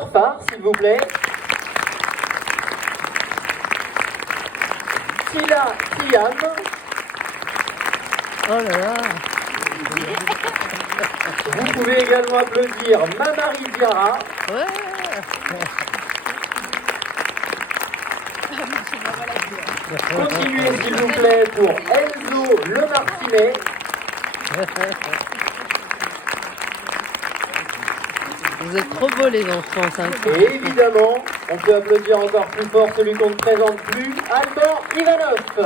Phare, s'il vous plaît. Tila Kiam. Oh là là. Vous pouvez également applaudir Mamari Diarra. Ouais. Continuez s'il vous plaît pour Enzo Lemartinet. Vous êtes trop beaux les enfants, ça. Et évidemment, on peut applaudir encore plus fort celui qu'on ne présente plus, Alban Ivanov. Ouais.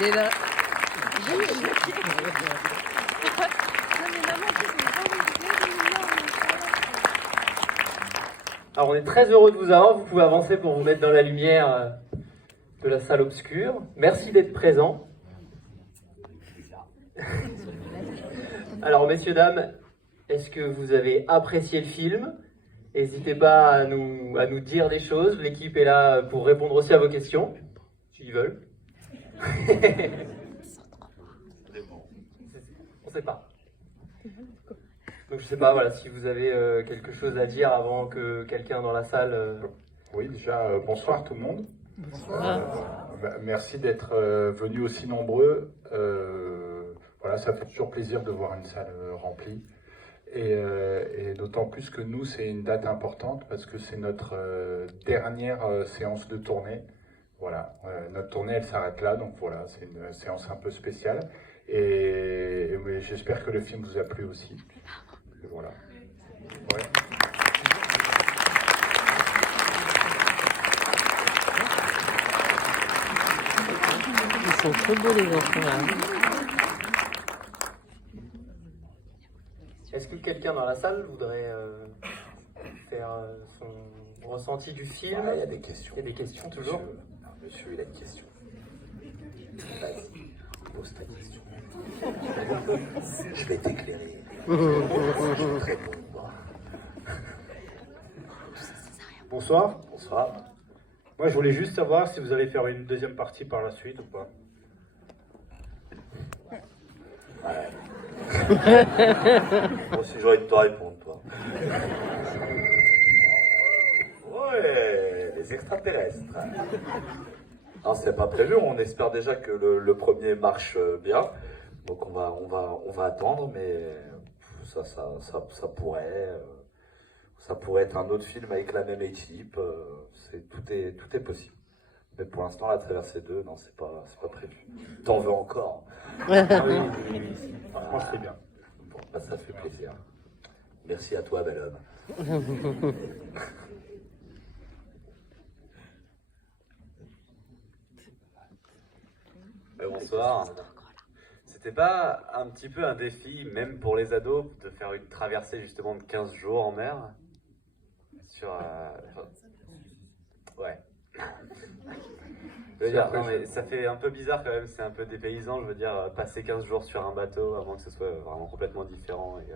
Il est là. Alors on est très heureux de vous avoir, vous pouvez avancer pour vous mettre dans la lumière de la salle obscure. Merci d'être présents. Alors messieurs, dames, est-ce que vous avez apprécié le film? N'hésitez pas à nous dire des choses, l'équipe est là pour répondre aussi à vos questions, s'ils veulent. On sait pas. Donc je sais pas, voilà, si vous avez quelque chose à dire avant que quelqu'un dans la salle... Oui, déjà, bonsoir tout le monde. Merci d'être venus aussi nombreux. Voilà, ça fait toujours plaisir de voir une salle remplie. Et d'autant plus que nous, c'est une date importante parce que c'est notre dernière séance de tournée. Voilà, notre tournée, elle s'arrête là, donc voilà, c'est une séance un peu spéciale. Et j'espère que le film vous a plu aussi. Et voilà. Ouais. Ils sont trop beaux les enfants là. Est-ce que quelqu'un dans la salle voudrait faire son ressenti du film? Il y a des questions. Il y a des questions toujours. Monsieur, il a une question. Vas-y, pose ta question. Je vais t'éclairer. Bonsoir. Bonsoir. Moi, je voulais juste savoir si vous allez faire une deuxième partie par la suite ou pas. Ouais. Moi aussi, j'ai envie de te répondre, toi. Ouais, les extraterrestres. Non, c'est pas prévu. On espère déjà que le premier marche bien. Donc on va attendre, mais ça pourrait être un autre film avec la même équipe. Tout est possible. Mais pour l'instant, la traversée 2, non, c'est pas prévu. T'en veux encore? Oui, franchement, c'est bien. Bon, bah, ça fait plaisir. Merci à toi, bel homme. Bonsoir. C'était pas un petit peu un défi, même pour les ados, de faire une traversée justement de 15 jours en mer? Ouais. Je veux dire, non, mais ça fait un peu bizarre quand même, c'est un peu dépaysant, je veux dire, passer 15 jours sur un bateau avant que ce soit vraiment complètement différent et que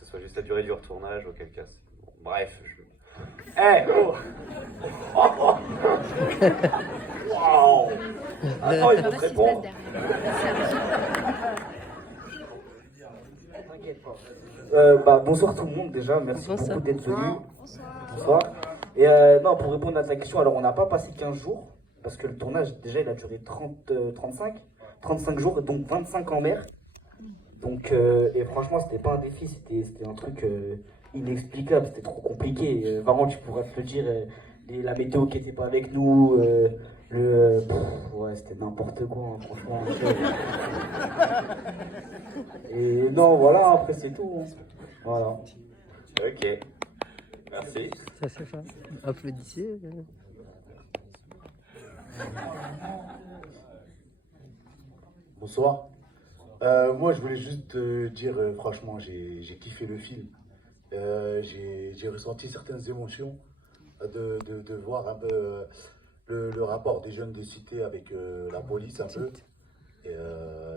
ce soit juste la durée du retournage, auquel cas. Bon, bref, Eh oh Waouh Attends, il faut te répondre. Bonsoir tout le monde déjà, merci Bonsoir. beaucoup d'être venus. Bonsoir. Et non, pour répondre à ta question, alors on n'a pas passé 15 jours, parce que le tournage déjà il a duré 35 jours, donc 25 en mer. Donc, et franchement c'était pas un défi, c'était un truc inexplicable, c'était trop compliqué. Vraiment tu pourrais te le dire, la météo qui était pas avec nous, ouais c'était n'importe quoi, hein, franchement. Et non voilà, après c'est tout. Hein. Voilà. Ok. Merci. Ça c'est ça. Applaudissez. Bonsoir. Moi, je voulais juste te dire, franchement, j'ai kiffé le film. J'ai ressenti certaines émotions de voir un peu le rapport des jeunes des cités avec la police un peu. Et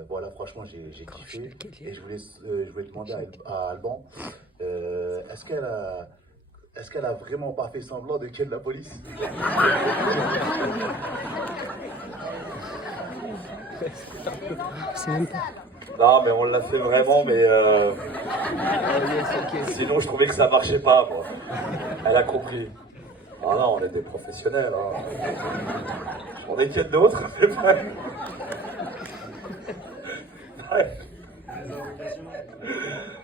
voilà, franchement, j'ai kiffé. Et je voulais demander à Alban, est-ce est-ce qu'elle a vraiment pas fait semblant de ken la police? C'est même pas. Non, mais on l'a fait vraiment, mais sinon je trouvais que ça marchait pas, moi. Elle a compris. Ah non, on est des professionnels. Hein. On est quel d'autre? Ouais.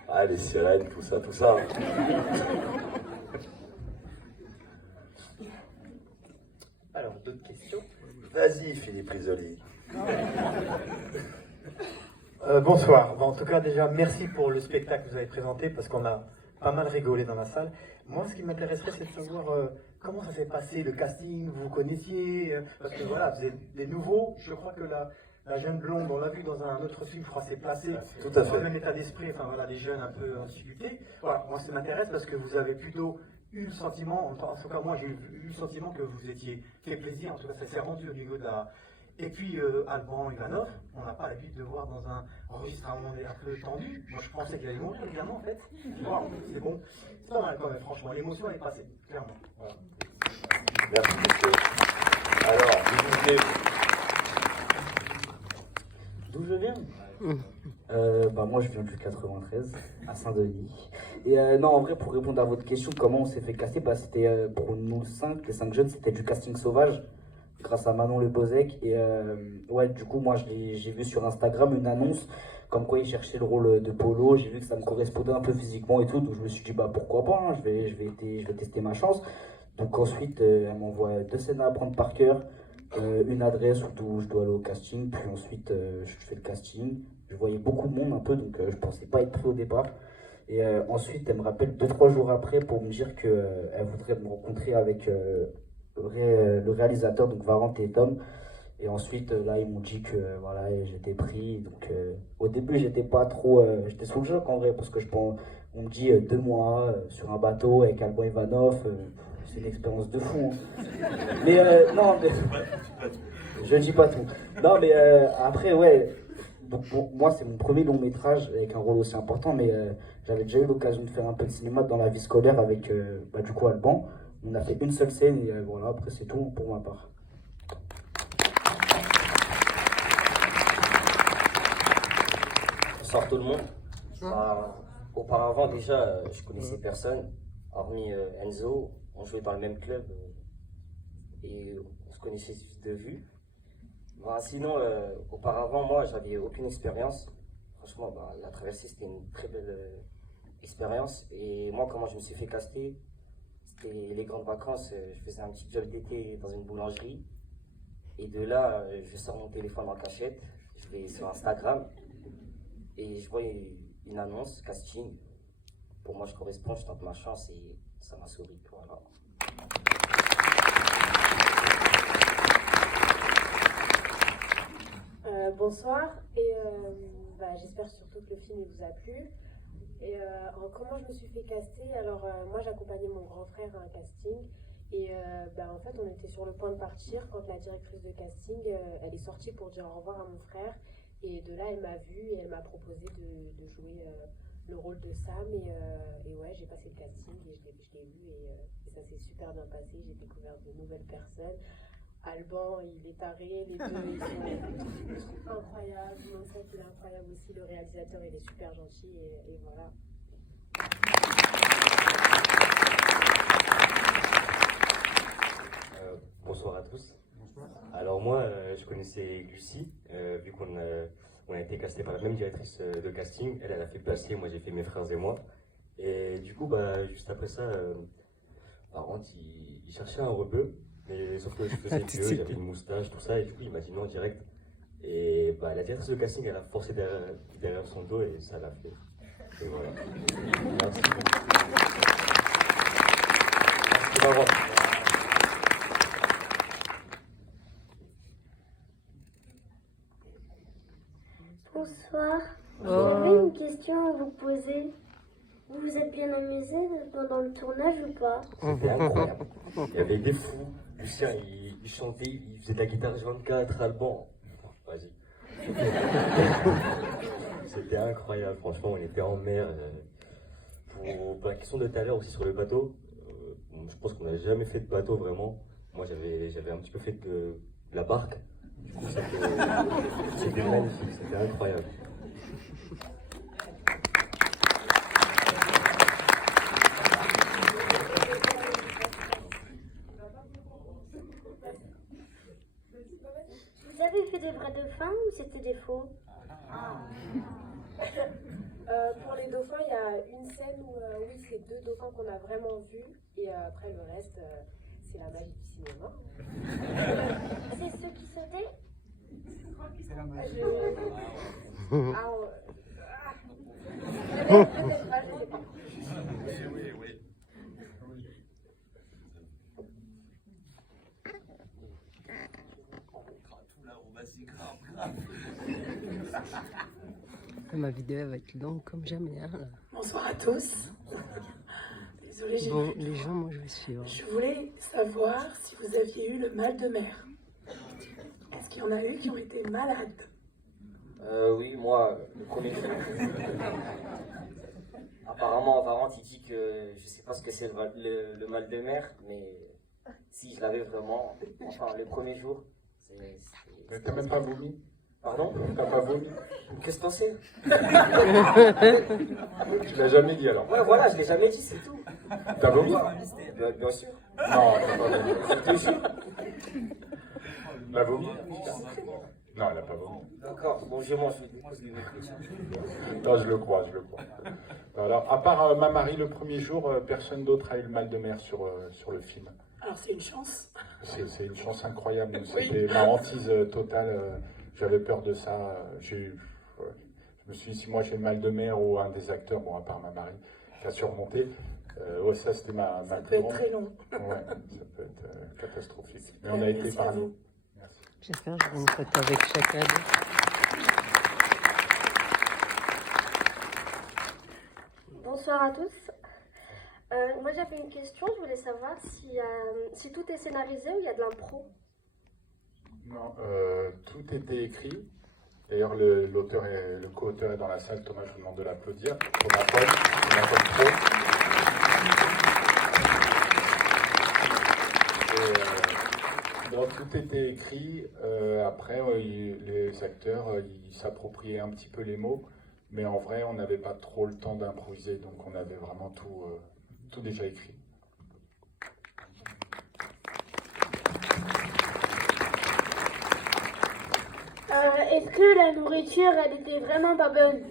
Ah, les sirènes, tout ça, tout ça. Alors, d'autres questions? Vas-y, Philippe Risoli. Bonsoir. Bon, en tout cas, déjà, merci pour le spectacle que vous avez présenté parce qu'on a pas mal rigolé dans la salle. Moi, ce qui m'intéresserait, c'est de savoir comment ça s'est passé, le casting, vous vous connaissiez, parce que voilà, vous êtes des nouveaux. Je crois que la jeune blonde, on l'a vu dans un autre film, je crois, c'est placé. Tout à fait. Dans un état d'esprit, enfin voilà, des jeunes un peu en difficulté. Voilà, moi, ça m'intéresse parce que vous avez plutôt eu le sentiment, en tout cas, moi, j'ai eu le sentiment que vous étiez fait plaisir. En tout cas, ça s'est rendu au niveau de la. Et puis Alban Ivanov, on n'a pas l'habitude de voir dans un enregistrement un peu tendu. Moi je pensais qu'il allait mourir évidemment en fait. Wow, c'est bon. C'est pas mal quand même, franchement. L'émotion est passée, clairement. Voilà. Merci, monsieur. Alors, D'où je viens Moi je viens du 93, à Saint-Denis. Et non, en vrai, pour répondre à votre question, comment on s'est fait casser, c'était pour nous les 5 jeunes, c'était du casting sauvage. Grâce à Manon Le Bozek. Et ouais, du coup, moi, j'ai vu sur Instagram une annonce comme quoi il cherchait le rôle de Polo. J'ai vu que ça me correspondait un peu physiquement et tout. Donc, je me suis dit, bah pourquoi pas, hein, je vais tester ma chance. Donc, ensuite, elle m'envoie 2 scènes à apprendre par cœur, une adresse où je dois aller au casting. Puis ensuite, je fais le casting. Je voyais beaucoup de monde un peu, donc je pensais pas être pris au départ. Et ensuite, elle me rappelle 2-3 jours après pour me dire qu'elle voudrait me rencontrer avec. Le réalisateur, donc Varant et Tom. Et ensuite, là, ils m'ont dit que voilà, j'étais pris. Donc, au début, j'étais pas trop. J'étais sous le choc en vrai, parce que on me dit 2 mois sur un bateau avec Alban Ivanov. C'est une expérience de fou. Hein. Mais non, mais, je dis pas tout. Non, mais après, ouais. Donc, bon, moi, c'est mon premier long métrage avec un rôle aussi important, mais j'avais déjà eu l'occasion de faire un peu de cinéma dans la vie scolaire avec du coup Alban. On a fait une seule scène et voilà, après c'est tout pour ma part. Bonsoir tout le monde. Auparavant déjà, je connaissais personne, hormis Enzo. On jouait dans le même club et on se connaissait de vue. Sinon, auparavant, moi, j'avais aucune expérience. Franchement, la traversée, c'était une très belle expérience. Et moi, comment je me suis fait caster, c'était les grandes vacances. Je faisais un petit job d'été dans une boulangerie. Et de là, je sors mon téléphone en cachette. Je vais sur Instagram. Et je vois une annonce, casting. Pour moi, je correspond, je tente ma chance et ça m'a souri. Voilà. Bonsoir, et j'espère surtout que le film vous a plu. Et comment je me suis fait caster? Alors moi j'accompagnais mon grand frère à un casting et en fait on était sur le point de partir quand la directrice de casting elle est sortie pour dire au revoir à mon frère, et de là elle m'a vue et elle m'a proposé de jouer le rôle de Sam, et ouais, j'ai passé le casting et je l'ai vu, et ça s'est super bien passé. J'ai découvert de nouvelles personnes. Alban, il est taré, les deux ils sont incroyables, Vincent il est incroyable aussi, le réalisateur il est super gentil, et voilà. Bonsoir à tous. Alors moi, je connaissais Lucie, vu qu'on a été casté par la même directrice de casting. Elle a fait placer, moi j'ai fait Mes frères et moi. Et du coup, juste après ça, par contre, il cherchait un rebeu. Mais sauf que je faisais vieux, j'avais une moustache, tout ça, et du coup il m'a dit non direct. Et la directrice de casting, elle a forcé derrière son dos et ça l'a fait. Et voilà. Merci. Bonsoir. J'avais une question à vous poser. Vous vous êtes bien amusé pendant le tournage ou pas? C'était incroyable. Il y avait des fous. Lucien, il chantait, il faisait de la guitare H24, Alban. Vas-y. C'était incroyable, franchement, on était en mer. Pour la question de tout à l'heure aussi sur le bateau, je pense qu'on n'a jamais fait de bateau vraiment. Moi, j'avais un petit peu fait de la barque. Du coup, c'était magnifique, c'était incroyable. Vous avez fait des vrais dauphins ou c'était des faux? Pour les dauphins, il y a une scène où oui, c'est 2 dauphins qu'on a vraiment vus, et après le reste, c'est la magie du cinéma. C'est ceux qui sautaient? C'est la magie. Peut-être pas, je sais pas. Oui. Ma vidéo elle va être longue comme jamais. Hein, là. Bonsoir à tous. Désolée, j'ai Bon, les gens, moi je vais suivre. Je voulais savoir si vous aviez eu le mal de mer. Est-ce qu'il y en a eu qui ont été malades? Oui, moi, le premier jour. Apparemment, Varante, il dit que je sais pas ce que c'est le mal de mer, mais si je l'avais vraiment, enfin, le premier jour, c'est. Mais t'as même pas vomi? Pardon? T'as pas vomi? Qu'est-ce que t'en sais? Tu l'as jamais dit alors? Ouais, voilà, je l'ai jamais dit, c'est tout. T'as vomi? Bien sûr. Non, t'as pas vomi. Je te jure. Elle a vomi? Non, elle a pas vomi. D'accord, bon, je mange. Non, je le crois. Alors, à part Mamari le premier jour, personne d'autre a eu le mal de mer sur le film. Alors c'est une chance. C'est une chance incroyable. Oui. C'était ma hantise totale. J'avais peur de ça. Je me suis dit, si moi j'ai le mal de mer ou un des acteurs, bon, à part Mamari, qui a surmonté, ouais, ça c'était ma Ça peut plus être grande. très long. Ouais, ça peut être catastrophique. Mais on a été Merci à épargnés. vous. J'espère que j'aurai une photo avec chacun d'eux. Bonsoir à tous. Moi j'avais une question, je voulais savoir si tout est scénarisé ou il y a de l'impro. Non, tout était écrit. D'ailleurs, le co-auteur est dans la salle. Thomas, je vous demande de l'applaudir. Thomas Paul Pro. Donc, tout était écrit. Après, les acteurs, ils s'appropriaient un petit peu les mots. Mais en vrai, on n'avait pas trop le temps d'improviser. Donc, on avait vraiment tout déjà écrit. Est-ce que la nourriture, elle était vraiment pas bonne?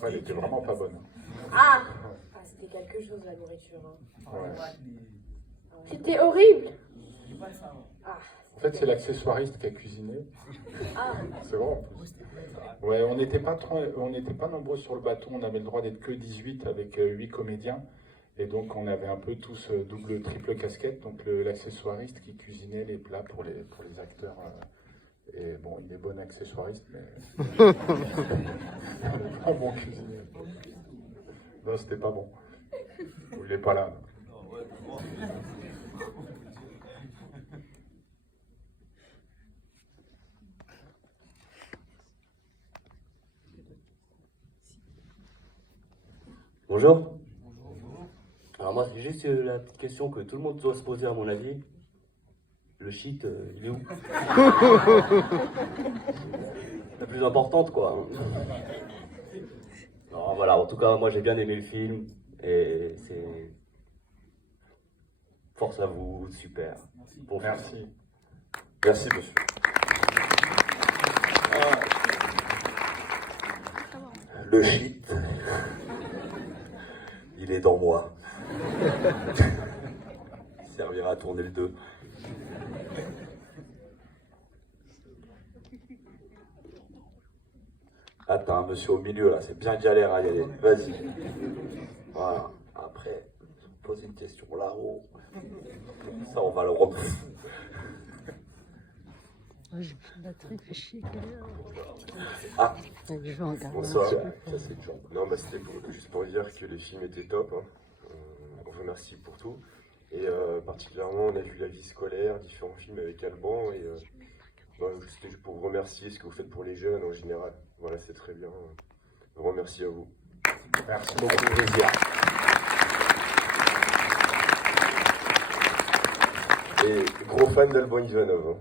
Ouais, elle était vraiment pas bonne. Ah, c'était quelque chose la nourriture. Hein. Ouais. C'était horrible. En fait, c'est l'accessoiriste qui a cuisiné. C'est vrai en plus. Ouais, on n'était pas nombreux sur le bateau. On avait le droit d'être que 18 avec 8 comédiens. Et donc, on avait un peu tous double, triple casquette. Donc, l'accessoiriste qui cuisinait les plats pour les acteurs. Et bon, il est bon accessoiriste, mais. Pas bon cuisinier. Non, c'était pas bon. Il n'est pas là. Bonjour. Alors moi, c'est juste la petite question que tout le monde doit se poser à mon avis. Le shit, il est où? La plus importante, quoi. Non, voilà, en tout cas, moi j'ai bien aimé le film. Et c'est... Force à vous, super. Bon, merci. Merci, monsieur. Le shit, il est dans moi. Il servira à tourner le 2. Ah, t'as un monsieur au milieu là, c'est bien galère à y aller. Vas-y. Voilà. Après, pose une question là-haut. Ça, on va le rendre. J'ai plus de batterie, fait chier. Ah, Je vais en garder Bonsoir, un petit peu. ça c'est Jean. Non, bah, c'était juste pour dire que le film était top. Hein. On vous remercie pour tout. Et particulièrement, on a vu la vie scolaire, différents films avec Alban. Et bah, c'était juste pour vous remercier ce que vous faites pour les jeunes en général. Voilà, c'est très bien. Un grand merci à vous. Merci beaucoup, plaisir. Et gros fan d'Alban Ivanov.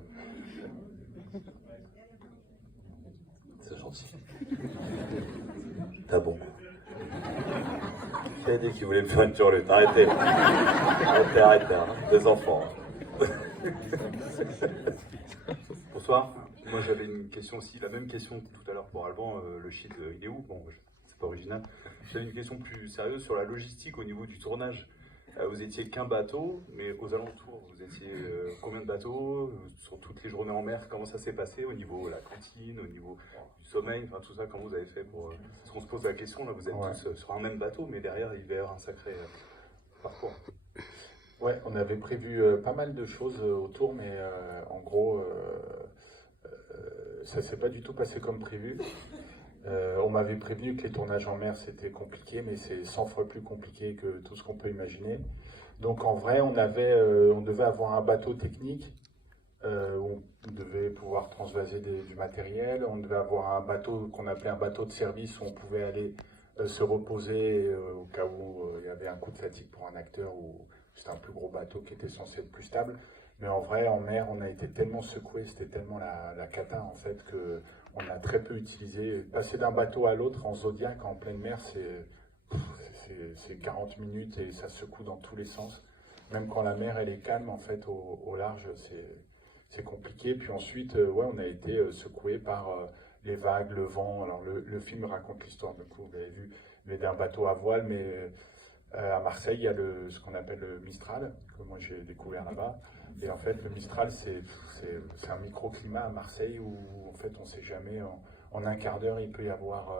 C'est gentil. T'as bon goût. J'ai dit qu'il voulait me faire une turlute. Arrêtez. Arrêtez, hein. Des enfants. Bonsoir. Moi j'avais une question aussi, la même question que tout à l'heure pour Alban, le shit il est où? Bon, c'est pas original. J'avais une question plus sérieuse sur la logistique au niveau du tournage. Vous étiez qu'un bateau, mais aux alentours, vous étiez combien de bateaux sur toutes les journées en mer? Comment ça s'est passé au niveau de la cantine, au niveau du sommeil, enfin tout ça, comment vous avez fait pour... Parce qu'on se pose la question, là vous êtes tous sur un même bateau, mais derrière il va y avoir un sacré parcours. Ouais, on avait prévu pas mal de choses autour, mais en gros, ça s'est pas du tout passé comme prévu. On m'avait prévenu que les tournages en mer c'était compliqué, mais c'est 100 fois plus compliqué que tout ce qu'on peut imaginer. Donc en vrai, on devait avoir un bateau technique où on devait pouvoir transvaser du matériel. On devait avoir un bateau qu'on appelait un bateau de service où on pouvait aller se reposer au cas où il y avait un coup de fatigue pour un acteur ou c'était un plus gros bateau qui était censé être plus stable. Mais en vrai, en mer, on a été tellement secoué, c'était tellement la cata en fait que on a très peu utilisé. Passer d'un bateau à l'autre en Zodiac en pleine mer, c'est 40 minutes et ça secoue dans tous les sens. Même quand la mer elle est calme, en fait, au large, c'est compliqué. Puis ensuite, ouais, on a été secoué par les vagues, le vent. Alors le film raconte l'histoire, du coup, vous l'avez vu, mais d'un bateau à voile, mais à Marseille, il y a ce qu'on appelle le Mistral, que moi j'ai découvert là-bas. Et en fait, le Mistral, c'est un microclimat à Marseille où, en fait, on ne sait jamais, en un quart d'heure, il peut y avoir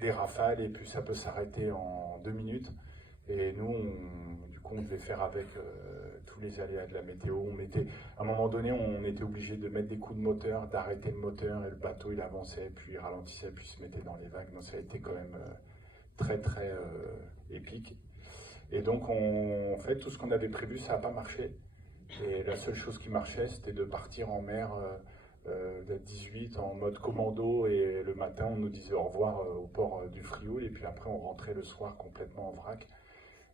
des rafales et puis ça peut s'arrêter en 2 minutes. Et nous, du coup, on devait faire avec tous les aléas de la météo. À un moment donné, on était obligé de mettre des coups de moteur, d'arrêter le moteur et le bateau, il avançait, puis il ralentissait, puis se mettait dans les vagues. Donc ça a été quand même très, très épique. Et donc, en fait, tout ce qu'on avait prévu, ça n'a pas marché. Et la seule chose qui marchait, c'était de partir en mer d'être 18 en mode commando et le matin, on nous disait au revoir au port du Frioul et puis après, on rentrait le soir complètement en vrac.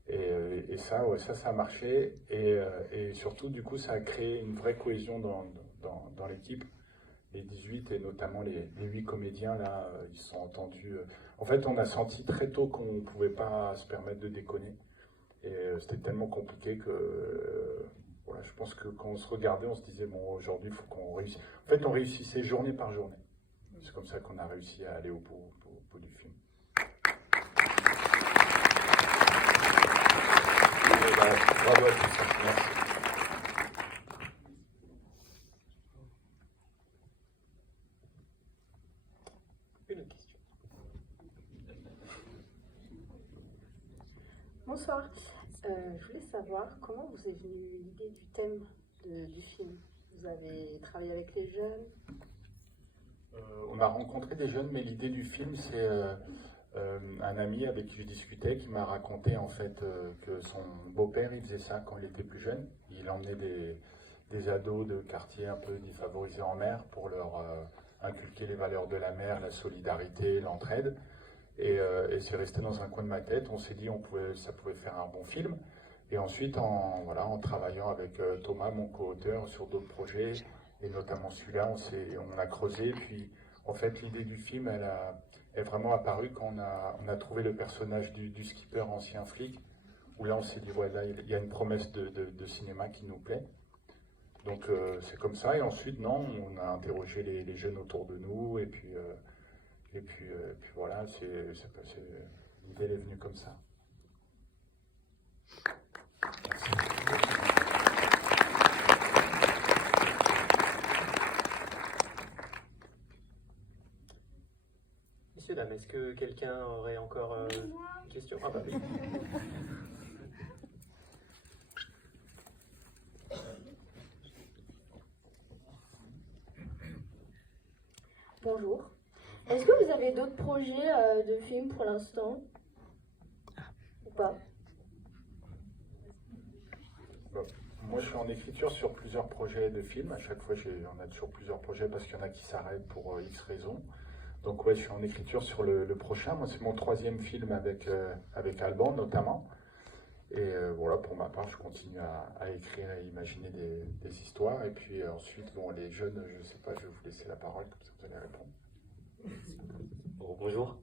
Et ça, ouais, ça a marché et surtout, du coup, ça a créé une vraie cohésion dans l'équipe. Les 18 et notamment les 8 comédiens, là, ils se sont entendus. En fait, on a senti très tôt qu'on ne pouvait pas se permettre de déconner. Et c'était tellement compliqué que... Voilà, je pense que quand on se regardait, on se disait, bon, aujourd'hui, il faut qu'on réussisse. En fait, on réussissait journée par journée. C'est comme ça qu'on a réussi à aller au bout du film. Bravo à tous. Merci. Une question. Bonsoir. Je voulais savoir comment vous est venue l'idée du thème du film. Vous avez travaillé avec les jeunes? On a rencontré des jeunes, mais l'idée du film, c'est un ami avec qui je discutais qui m'a raconté en fait que son beau-père, il faisait ça quand il était plus jeune. Il emmenait des ados de quartiers un peu défavorisés en mer pour leur inculquer les valeurs de la mer, la solidarité, l'entraide. Et c'est resté dans un coin de ma tête. On s'est dit ça pouvait faire un bon film. Et ensuite, en travaillant avec Thomas, mon co-auteur, sur d'autres projets, et notamment celui-là, on a creusé. Puis, en fait, l'idée du film, elle est vraiment apparue quand on a trouvé le personnage du skipper ancien flic, où là, on s'est dit, voilà, il y a une promesse de cinéma qui nous plaît. Donc, c'est comme ça. Et ensuite, non, on a interrogé les jeunes autour de nous, et puis voilà, l'idée est venue comme ça. Merci. Messieurs, dames, est-ce que quelqu'un aurait encore une question? Ah bah oui. Bonjour. Est-ce que vous avez d'autres projets de films pour l'instant? Ou pas? Moi, je suis en écriture sur plusieurs projets de films. À chaque fois, on a toujours plusieurs projets parce qu'il y en a qui s'arrêtent pour X raisons. Donc ouais, je suis en écriture sur le prochain. Moi, c'est mon 3e film avec Alban notamment. Et voilà, pour ma part, je continue à écrire et imaginer des histoires. Et puis ensuite, bon, les jeunes, je sais pas, je vais vous laisser la parole, comme ça vous allez répondre. Bonjour.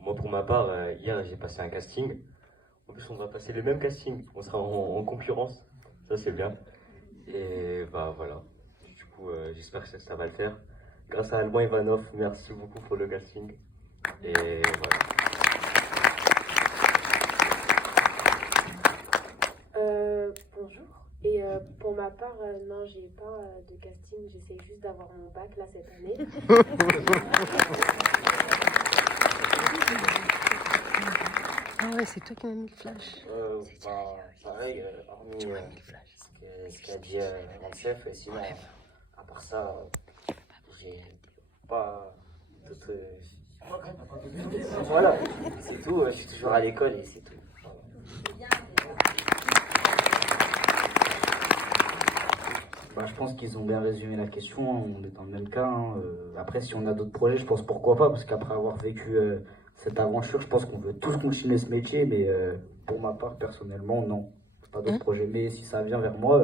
Moi, pour ma part, hier, j'ai passé un casting. En plus, on va passer le même casting. On sera en concurrence. Ça, c'est bien. Et bah voilà. Du coup, j'espère que ça va le faire. Grâce à Alban Ivanov, merci beaucoup pour le casting. Et voilà. Bonjour. Et pour ma part, non, j'ai pas de casting. J'essaie juste d'avoir mon bac là cette année. Ah ouais, c'est toi qui m'as mis le flash. Pareil, hormis ce qu'a dit Lancef, sinon, à part ça, j'ai pas d'autres. Voilà, c'est tout. Je suis toujours à l'école et c'est tout. Bah, je pense qu'ils ont bien résumé la question, on est dans le même cas. Hein. Après, si on a d'autres projets, je pense pourquoi pas, parce qu'après avoir vécu cette aventure, je pense qu'on veut tous continuer ce métier, mais pour ma part, personnellement, non. Pas d'autres projets, mais si ça vient vers moi,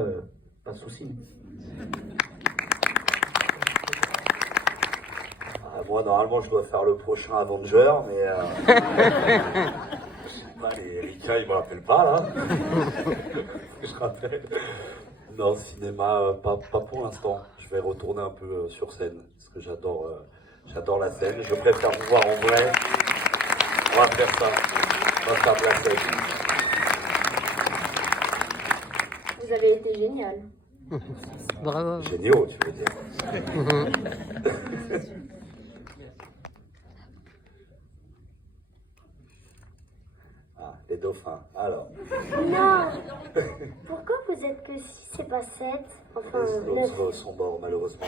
pas de souci. Moi, normalement, je dois faire le prochain Avenger, mais je sais pas, les Rika, ils me rappellent pas, là. Je rappelle. Non, cinéma, pas pour l'instant. Je vais retourner un peu sur scène, parce que j'adore la scène. Je préfère vous voir en vrai. On va faire ça. On va faire de la scène. Vous avez été génial. Bravo. Géniaux, tu veux dire. Ah, les dauphins. Alors. Non. Pourquoi vous êtes que 6 et pas 7? Enfin, Les 9. autres sont morts, malheureusement.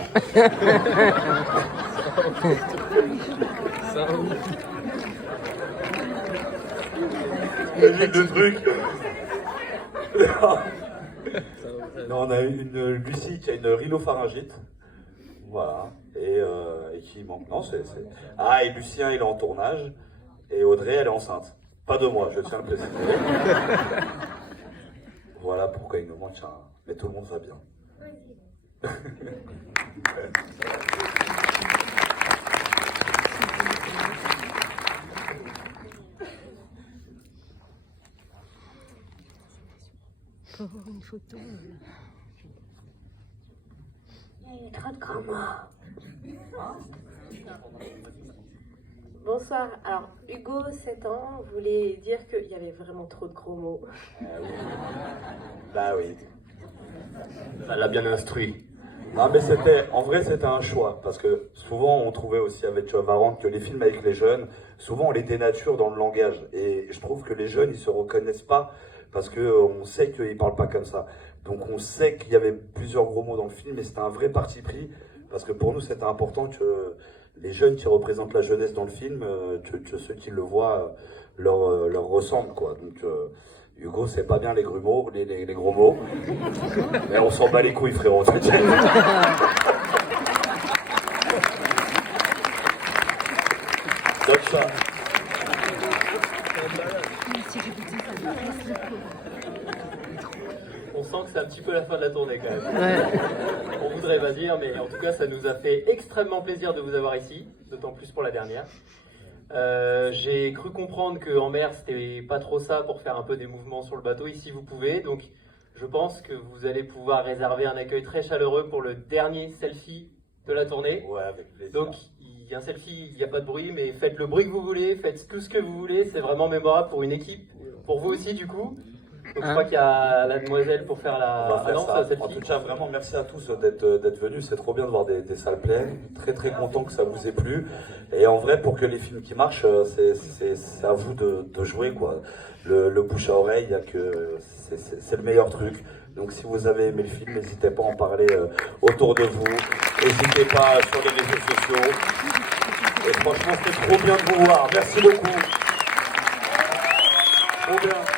Imagine le truc. Non, on a une Lucie qui a une rhinopharyngite. Voilà. Et qui manque. Non, c'est. Ah, et Lucien, il est en tournage. Et Audrey, elle est enceinte. Pas de moi, je tiens à le préciser. Voilà pourquoi il nous manque un. Mais tout le monde va bien. Faut avoir une photo. Il y a trop de grands mots. Bonsoir. Alors, Hugo, 7 ans, voulait dire qu'il y avait vraiment trop de gros mots. Bah oui. Ça l'a bien instruit. Non, mais en vrai, c'était un choix. Parce que souvent, on trouvait aussi avec Varante que les films avec les jeunes, souvent, on les dénature dans le langage. Et je trouve que les jeunes, ils se reconnaissent pas parce qu'on sait qu'ils parlent pas comme ça. Donc, on sait qu'il y avait plusieurs gros mots dans le film et c'était un vrai parti pris. Parce que pour nous, c'était important que les jeunes qui représentent la jeunesse dans le film, que ceux qui le voient leur ressemblent, quoi. Donc, Hugo, c'est pas bien les gros mots, les gros mots. Mais on s'en bat les couilles, frérot. T'inquiète. Donc ça. On sent que c'est un petit peu la fin de la tournée quand même. Ouais. On voudrait pas dire, mais en tout cas, ça nous a fait extrêmement plaisir de vous avoir ici, d'autant plus pour la dernière. J'ai cru comprendre qu'en mer, c'était pas trop ça pour faire un peu des mouvements sur le bateau. Ici, vous pouvez. Donc, je pense que vous allez pouvoir réserver un accueil très chaleureux pour le dernier selfie de la tournée. Ouais, avec plaisir. Donc, il y a un selfie, il n'y a pas de bruit, mais faites le bruit que vous voulez, faites tout ce que vous voulez. C'est vraiment mémorable pour une équipe, pour vous aussi, du coup. Donc, je crois qu'il y a la demoiselle pour faire la. On va faire ça. Selfie. En tout cas, vraiment, merci à tous d'être venus. C'est trop bien de voir des salles pleines. Très, très content que ça vous ait plu. Et en vrai, pour que les films qui marchent, c'est à vous de jouer, quoi. Le bouche à oreille, c'est le meilleur truc. Donc, si vous avez aimé le film, n'hésitez pas à en parler autour de vous. N'hésitez pas sur les réseaux sociaux. Et franchement, c'était trop bien de vous voir. Merci beaucoup. Trop bien.